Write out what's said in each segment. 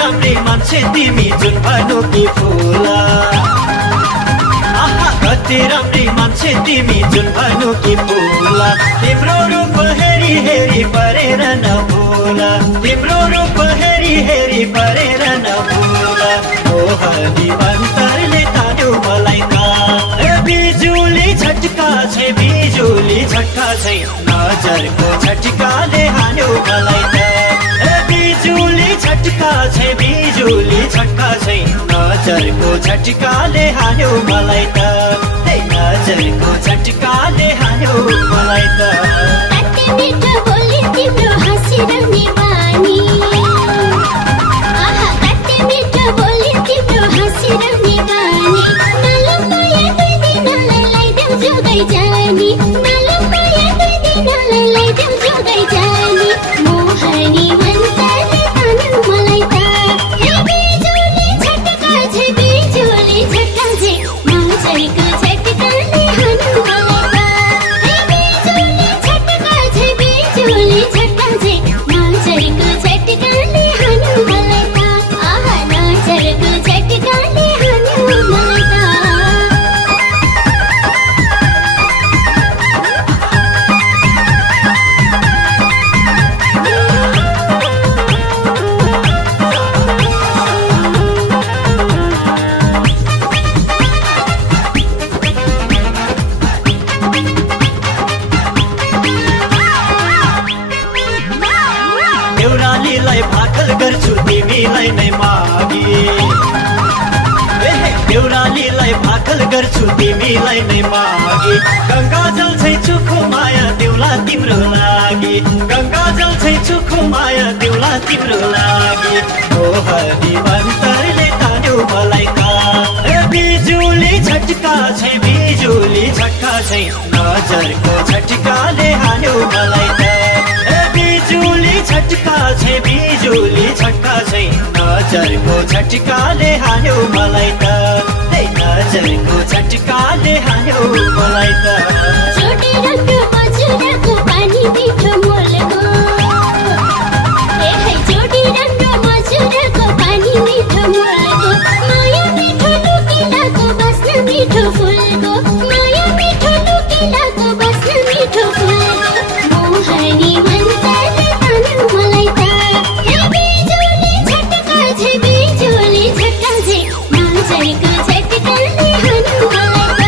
राम्री मान्छे तिमी जुन भानुकी फुला आहा कति राम्री मान्छे तिमी जुन भानुकी फुला तिम्रो रूप हेरी हेरी परेर नभुला तिम्रो रूप हेरी हेरी परेर नभुला मोहनी अन्तरले तान्यो मलाई त बिजुली झट्का छै बिजुली झट्का छै नजरको झट्काले हान्यो मलाई त बिजुली झट्का छै बिजुली झट्का छै नजरको झट्काले हान्यो मलाई त नजरको झट्काले हान्यो मलाई त कति मिठो बोली तिम्रो हाँसिरहने बानी आहा कति मिठो बोली तिम्रो हाँसिरहने बानी नलम्बाया दुई दिनलाई ल्याइदेऊ जोगाइ जानी नलम्बाया दुई दिनलाई ल्याइदेऊ जोगाइ जानी मोहनी मन्तरले तान्यो मलाई त बिजुली झट्का छै बिजुली झट्का छै नजरको झट्काले हान्यो मलाई त बिजुली झट्का छै बिजुली झट्का छै नजरको झट्काले हान्यो मलाई त आहा नजरको झट्काले हान्यो मलाई त देउरालीलाई भाकल गर्छु तिमीलाई नै मागी देउरालीलाई भाकल गर्छु तिमीलाई नै मागी गंगा जल छै चुखो माया देउला तिम्रो लागि गंगा जल छै चुखो माया देउला तिम्रो लागि मोहनी अन्तरले तान्यो मलाई त बिजुली झट्का छै बिजुली झट्का छै नजरको झट्काले हान्यो मलाई त बिजुली झट्का छै बिजुली झट्का छै नजरको झट्काले हान्यो मलाई त नजरको झट्काले हान्यो मलाई त छोटे रङ्ग मजुराको पानी मिठो मोलको छोटे रङ्ग मजुराको पानी मिठो मोलको माया मिठो लुकिलाको बस्न मिठो फुलको माया मिठो लुकिलाको बस्न मिठो फुलको मोहनी मन्तरले तान्यो मलाई त बिजुली झट्का छै बिजुली झट्का छै नजरको झट्काले हान्यो मलाई त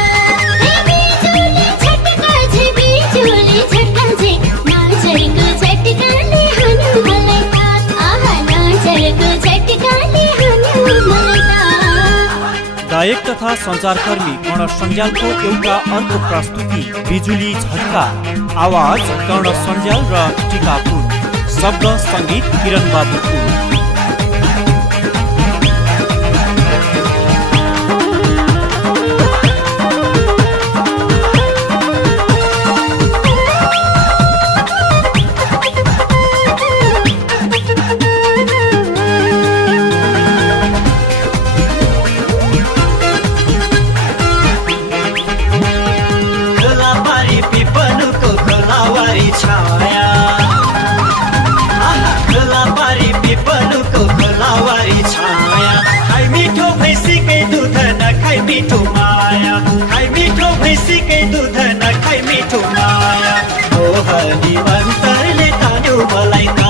बिजुली झट्का छै बिजुली झट्का छै नजरको झट्काले हान्यो मलाई त आहा नजरको झट्काले हान्यो मलाई त गायक तथा सञ्चारकर्मी कर्ण सञ्जालको एउटा अर्को प्रस्तुति बिजुली झट्का। आवाज कर्ण सञ्जाल र टिकापुर। शब्द सङ्गीत किरण बाबुपुर। मिठो माया खाइ मिठो भैँसीकै दुध नखाइ मिठो माया मोहनी अन्तरले तान्यो मलाई त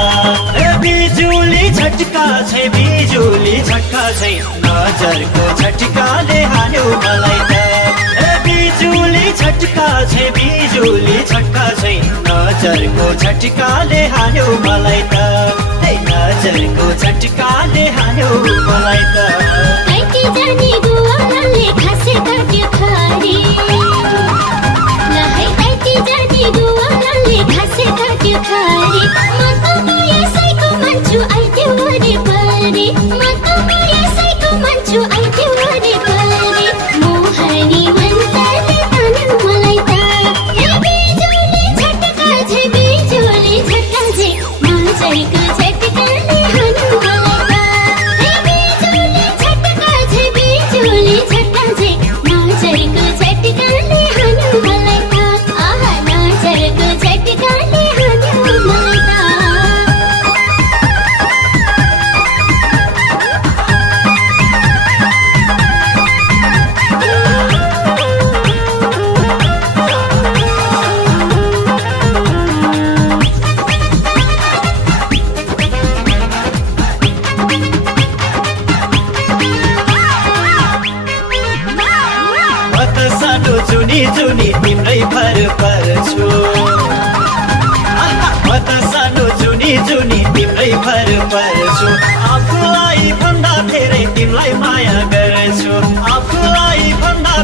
बिजुली झट्का छै बिजुली झट्का छै नजरको झट्काले हान्यो मलाई त बिजुली झट्का छै बिजुली झट्का छै नजरको झट्काले हान्यो मलाई त नजरको झट्काले हान्यो मलाई त कति जाने गुवालाले घाँसे काट्यो थरी लहै कति जाने गुवालाले घाँसे काट्यो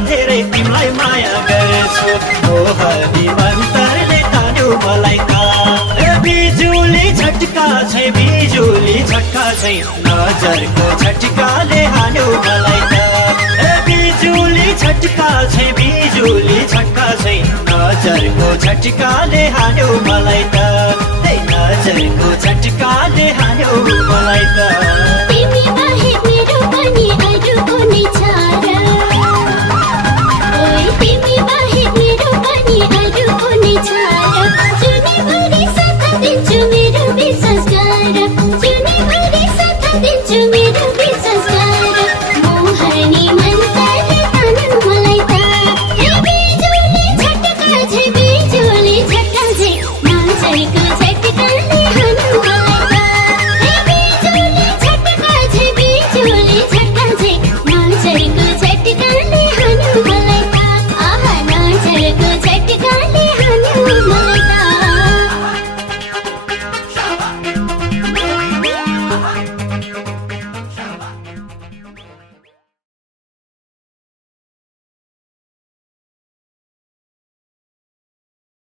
धेरै तिमीलाई माया गर्छु ओ हरि मन्तरले तान्यो मलाई त बिजुली झट्का छै बिजुली झट्का छै नजरको झट्काले हान्यो मलाई त बिजुली झट्का छै बिजुली झट्का छै नजरको झट्काले हान्यो मलाई त नजरको झट्काले हान्यो मलाई त